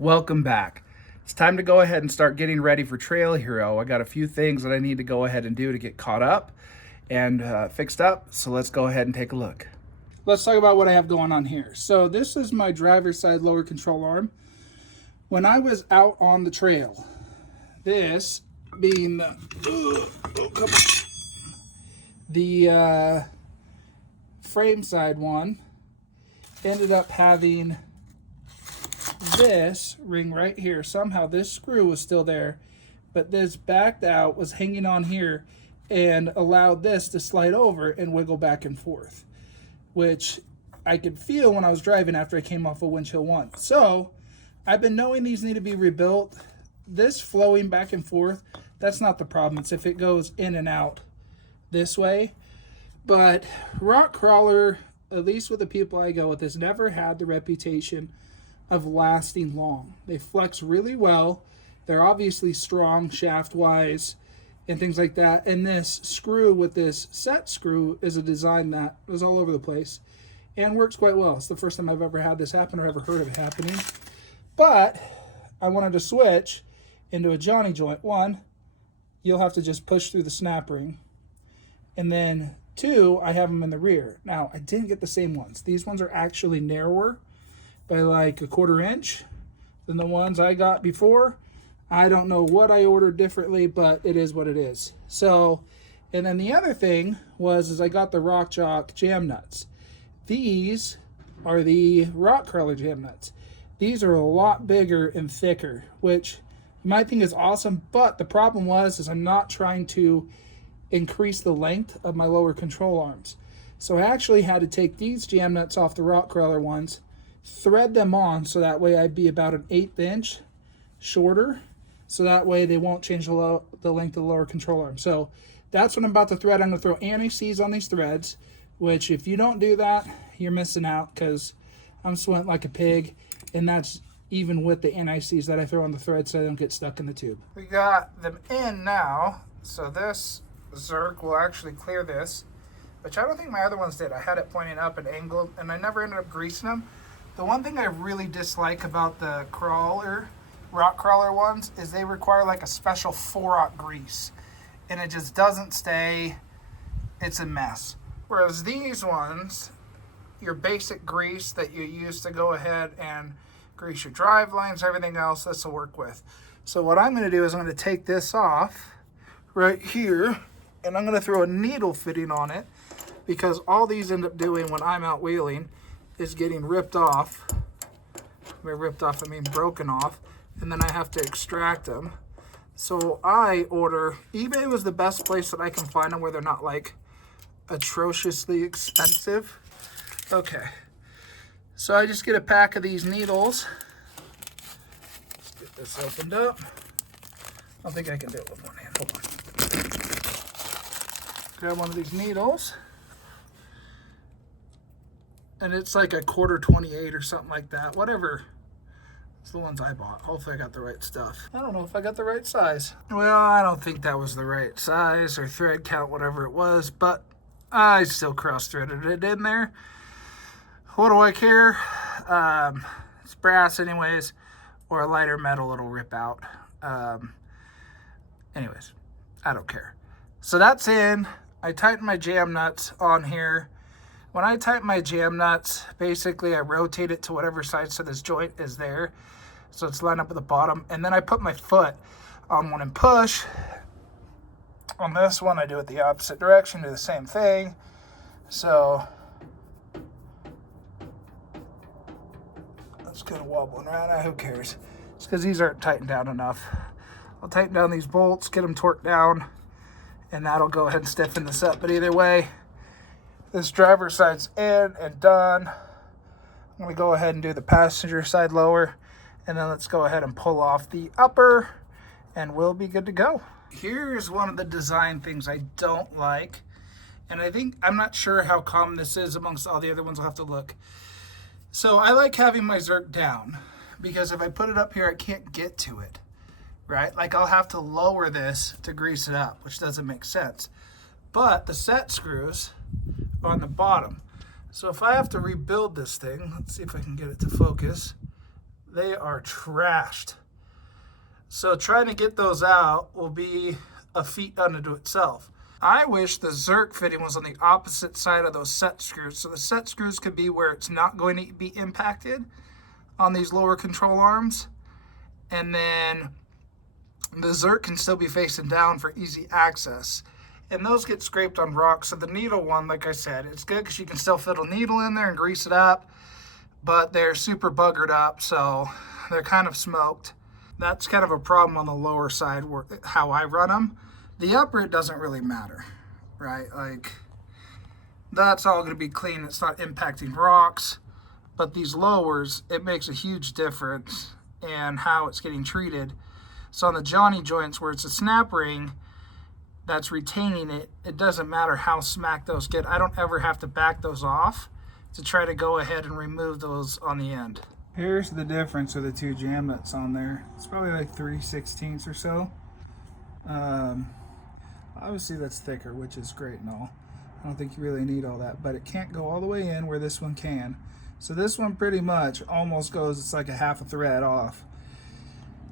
Welcome back. It's time to go ahead and start getting ready for Trail Hero. I got a few things that I need to go ahead and do to get caught up and fixed up, so let's go ahead and take a look. Let's talk about what I have going on here. So this is my driver's side lower control arm. When I was out on the trail, this being the frame side one, ended up having this ring right here. Somehow this screw was still there, but this backed out, was hanging on here, and allowed this to slide over and wiggle back and forth, which I could feel when I was driving after I came off of Winch Hill 1. So I've been knowing these need to be rebuilt. This flowing back and forth, that's not the problem. It's if it goes in and out this way. But Rock Krawler, at least with the people I go with, has never had the reputation of lasting long. They flex really well. They're obviously strong shaft-wise and things like that. And this screw with this set screw is a design that is all over the place and works quite well. It's the first time I've ever had this happen or ever heard of it happening. But I wanted to switch into a Johnny joint. One, you'll have to just push through the snap ring. And then two, I have them in the rear. Now, I didn't get the same ones. These ones are actually narrower by like a 1/4 inch than the ones I got before. I don't know what I ordered differently, but it is what it is. So, and then the other thing is I got the Rock Jock jam nuts. These are the Rock Krawler jam nuts. These are a lot bigger and thicker, which you might think is awesome, but the problem is I'm not trying to increase the length of my lower control arms. So I actually had to take these jam nuts off the Rock Krawler ones, thread them on so that way I'd be about an 1/8 inch shorter, so that way they won't change the length of the lower control arm. So that's what I'm about to thread. I'm going to throw anti-seize on these threads, which if you don't do that, you're missing out because I'm sweating like a pig, and that's even with the anti-seize that I throw on the threads so they don't get stuck in the tube. We got them in now, so this Zerk will actually clear this, which I don't think my other ones did. I had it pointing up and angled, and I never ended up greasing them. The one thing I really dislike about the Rock Krawler ones is they require like a special 4-aught grease, and it just doesn't stay. It's a mess. Whereas these ones, your basic grease that you use to go ahead and grease your drive lines, everything else, this will work with. So what I'm going to do is I'm going to take this off right here, and I'm going to throw a needle fitting on it, because all these end up doing when I'm out wheeling is getting ripped off. By ripped off, I mean broken off, and then I have to extract them. So I order, eBay was the best place that I can find them where they're not like atrociously expensive. Okay, so I just get a pack of these needles. Let's get this opened up. I don't think I can do it with one hand. Hold on. Grab one of these needles. And it's like a 1/4 or something like that. Whatever. It's the ones I bought. Hopefully I got the right stuff. I don't know if I got the right size. Well, I don't think that was the right size or thread count, whatever it was, but I still cross-threaded it in there. What do I care? It's brass anyways, or a lighter metal, it'll rip out. Anyways, I don't care. So that's in. I tighten my jam nuts on here. When I tighten my jam nuts, basically I rotate it to whatever side so this joint is there. So it's lined up with the bottom. And then I put my foot on one and push. On this one, I do it the opposite direction, do the same thing. So that's kind of wobbling around. Who cares? It's because these aren't tightened down enough. I'll tighten down these bolts, get them torqued down, and that'll go ahead and stiffen this up. But either way, this driver's side's in and done. I'm going to go ahead and do the passenger side lower, and then let's go ahead and pull off the upper, and we'll be good to go. Here's one of the design things I don't like, and I'm not sure how common this is amongst all the other ones. I'll have to look. So I like having my Zerk down, because if I put it up here, I can't get to it, right? Like I'll have to lower this to grease it up, which doesn't make sense. But the set screws on the bottom. So if I have to rebuild this thing, let's see if I can get it to focus. they are trashed. So trying to get those out will be a feat unto itself. I wish the Zerk fitting was on the opposite side of those set screws. So the set screws could be where it's not going to be impacted on these lower control arms. And then the Zerk can still be facing down for easy access. And those get scraped on rocks. So the needle one, like I said, it's good because you can still fit a needle in there and grease it up. But they're super buggered up, so they're kind of smoked. That's kind of a problem on the lower side, where, how I run them. The upper, it doesn't really matter, right? Like, that's all going to be clean. It's not impacting rocks. But these lowers, it makes a huge difference in how it's getting treated. So on the Johnny joints, where it's a snap ring that's retaining it, it doesn't matter how smack those get. I don't ever have to back those off to try to go ahead and remove those on the end. Here's the difference of the two jam nuts on there. It's probably like 3/16 or so. Obviously that's thicker, which is great and all. I don't think you really need all that, but it can't go all the way in where this one can. So this one pretty much almost goes, it's like a half a thread off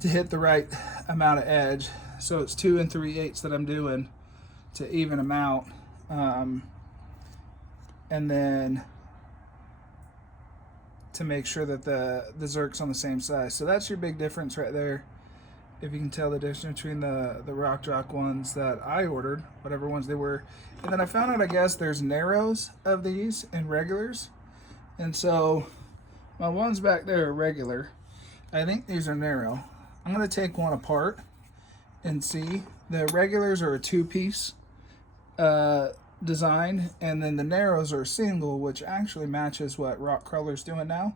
to hit the right amount of edge. So it's 2 3/8 that I'm doing to even them out. And then to make sure that the Zerk's on the same size. So that's your big difference right there. If you can tell the difference between the Rock ones that I ordered, whatever ones they were. And then I found out, I guess, there's narrows of these and regulars. And so my ones back there are regular. I think these are narrow. I'm going to take one apart and see. The regulars are a 2-piece design, and then the narrows are a single, which actually matches what Rock Krawler's doing now.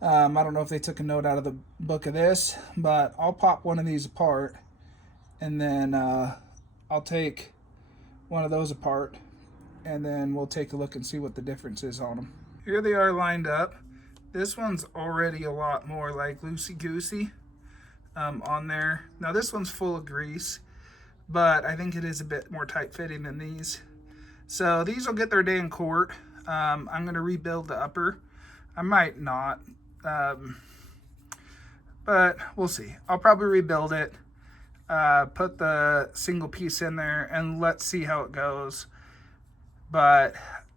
I don't know if they took a note out of the book of this, but I'll pop one of these apart, and then I'll take one of those apart, and then we'll take a look and see what the difference is on them. Here they are lined up. This one's already a lot more like loosey-goosey on there. Now this one's full of grease, but I think it is a bit more tight-fitting than these. So these will get their day in court. I'm going to rebuild the upper. I might not. But we'll see. I'll probably rebuild it, put the single piece in there, and let's see how it goes. But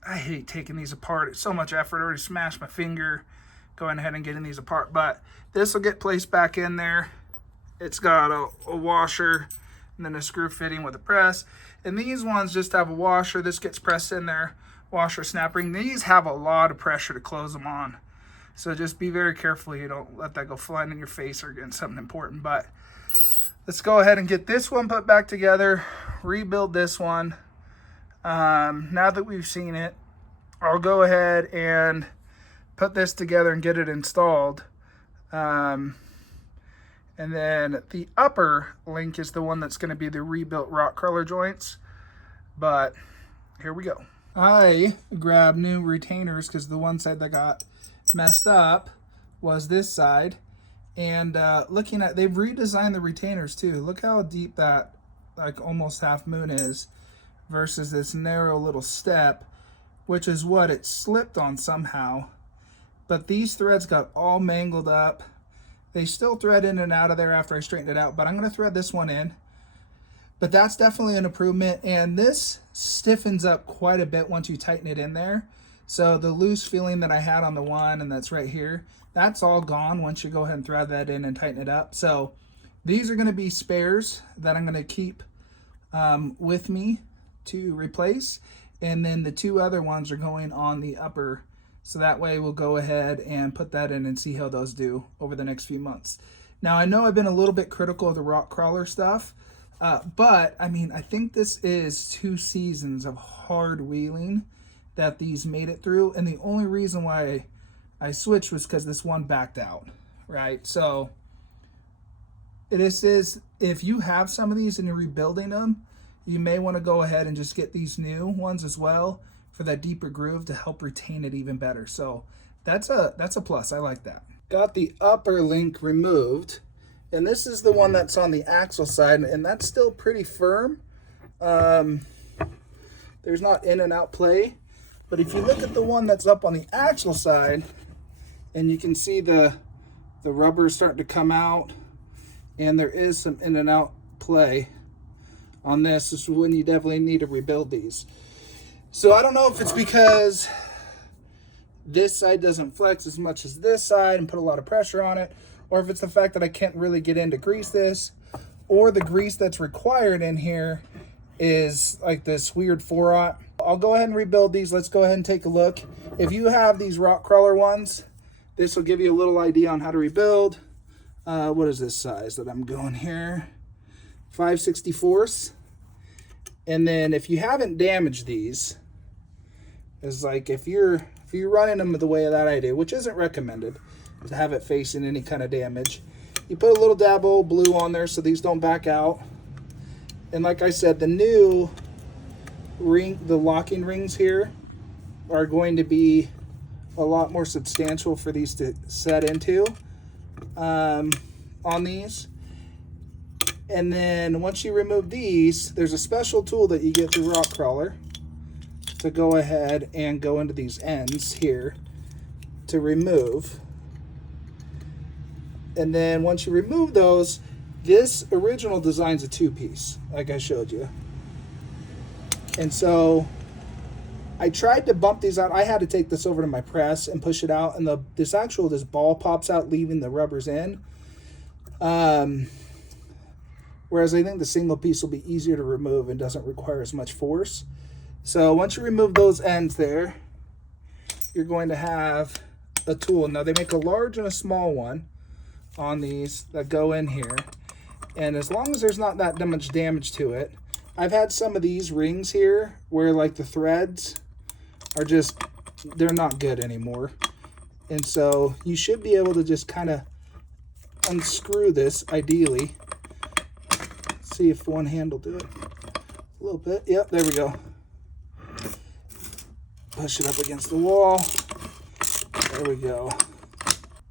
I hate taking these apart. It's so much effort. I already smashed my finger going ahead and getting these apart. But this will get placed back in there. It's got a washer and then a screw fitting with a press. And these ones just have a washer. This gets pressed in there, washer, snap ring. These have a lot of pressure to close them on. So just be very careful you don't let that go flying in your face or against something important. But let's go ahead and get this one put back together, rebuild this one. Now that we've seen it, I'll go ahead and put this together and get it installed. And then the upper link is the one that's going to be the rebuilt Rock Krawler joints. But here we go. I grabbed new retainers because the one side that got messed up was this side. And looking at, they've redesigned the retainers too. Look how deep that like almost half moon is versus this narrow little step, which is what it slipped on somehow. But these threads got all mangled up. They still thread in and out of there after I straighten it out, but I'm going to thread this one in. But that's definitely an improvement, and this stiffens up quite a bit once you tighten it in there. So the loose feeling that I had on the one, and that's right here, that's all gone once you go ahead and thread that in and tighten it up. So these are going to be spares that I'm going to keep with me to replace, and then the two other ones are going on the upper. So that way we'll go ahead and put that in and see how those do over the next few months. Now I know I've been a little bit critical of the Rock Krawler stuff, but I mean, I think this is 2 seasons of hard wheeling that these made it through. And the only reason why I switched was because this one backed out, right? So this is, if you have some of these and you're rebuilding them, you may want to go ahead and just get these new ones as well for that deeper groove to help retain it even better. So that's a plus. I like that. Got the upper link removed, and this is the one that's on the axle side, and that's still pretty firm. There's not in and out play, but if you look at the one that's up on the axle side, and you can see the The rubber is starting to come out, and there is some in and out play on this. This is when you definitely need to rebuild these. So I don't know if it's because this side doesn't flex as much as this side and put a lot of pressure on it, or if it's the fact that I can't really get in to grease this, or the grease that's required in here is like this weird 4-aught. I'll go ahead and rebuild these. Let's go ahead and take a look. If you have these Rock Krawler ones, this will give you a little idea on how to rebuild. What is this size that I'm going here? 5/64. And then if you haven't damaged these, it's like if you're running them the way that I do, which isn't recommended to have it facing any kind of damage, you put a little dab of old blue on there so these don't back out. And like I said, the new ring, the locking rings here are going to be a lot more substantial for these to set into on these. And then once you remove these, there's a special tool that you get through Rock Krawler to go ahead and go into these ends here to remove. And then once you remove those, this original design's a 2-piece, like I showed you. And so I tried to bump these out. I had to take this over to my press and push it out, and this ball pops out, leaving the rubbers in. Whereas I think the single piece will be easier to remove and doesn't require as much force. So once you remove those ends there, you're going to have a tool. Now they make a large and a small one on these that go in here. And as long as there's not that much damage to it, I've had some of these rings here where like the threads are just, they're not good anymore. And so you should be able to just kind of unscrew this ideally. See if one hand will do it. A little bit. Yep, there we go. Push it up against the wall. There we go.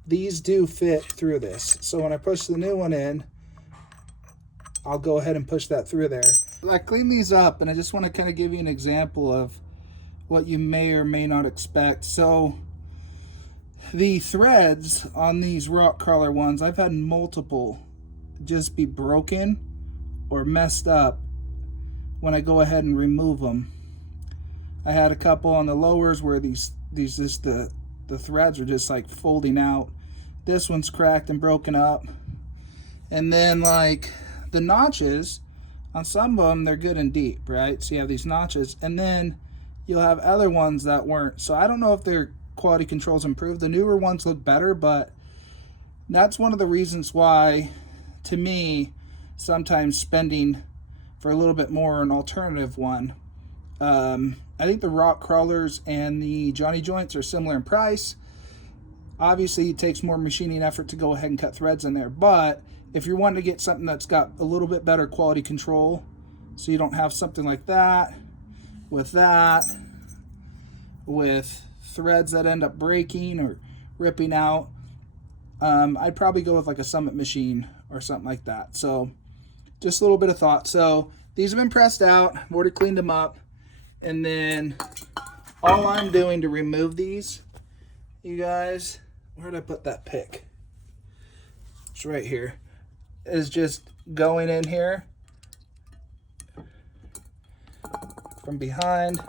These do fit through this. So when I push the new one in, I'll go ahead and push that through there. I cleaned these up, and I just want to kind of give you an example of what you may or may not expect. So the threads on these Rock Krawler ones, I've had multiple just be broken or messed up when I go ahead and remove them. I had a couple on the lowers where the threads are just like folding out. This one's cracked and broken up. And then like the notches on some of them, they're good and deep, right? So you have these notches, and then you'll have other ones that weren't. So I don't know if their quality control's improved. The newer ones look better, but that's one of the reasons why, to me, sometimes spending for a little bit more an alternative one. I think the Rock Krawlers and the Johnny Joints are similar in price. Obviously, it takes more machining effort to go ahead and cut threads in there, but if you're wanting to get something that's got a little bit better quality control, so you don't have something like that, with threads that end up breaking or ripping out, I'd probably go with like a Summit machine or something like that. So just a little bit of thought. So these have been pressed out. I've already cleaned them up. And then all I'm doing to remove these, you guys, where did I put that pick? It's right here. Is just going in here from behind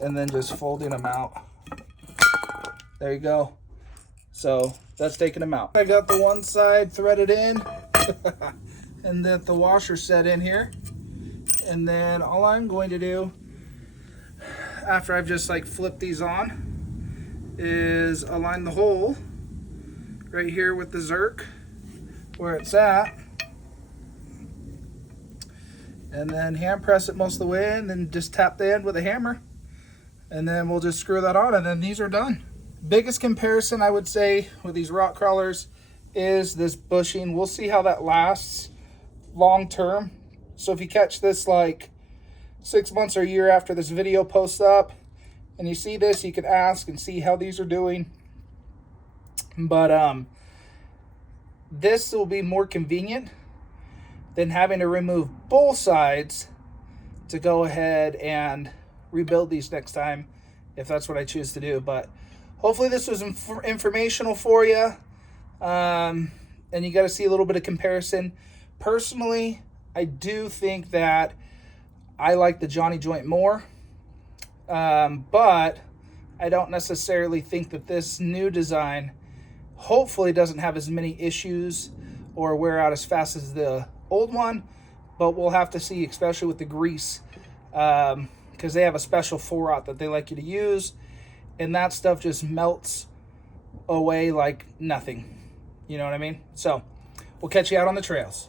and then just folding them out. There you go. So that's taking them out. I got the one side threaded in and then the washer set in here. And then all I'm going to do after I've just like flipped these on is align the hole right here with the Zerk where it's at, and then hand press it most of the way, and then just tap the end with a hammer, and then we'll just screw that on, and then these are done. Biggest comparison I would say with these Rock Krawlers is this bushing. We'll see how that lasts long term. So if you catch this like 6 months or a year after this video posts up and you see this, you can ask and see how these are doing. But this will be more convenient than having to remove both sides to go ahead and rebuild these next time, if that's what I choose to do. But hopefully this was informational for you. And you got to see a little bit of comparison. Personally, I do think that I like the Johnny joint more. But I don't necessarily think that this new design hopefully doesn't have as many issues or wear out as fast as the old one, but we'll have to see, especially with the grease, because they have a special 4-aught that they like you to use, and that stuff just melts away like nothing. You know what I mean? So we'll catch you out on the trails.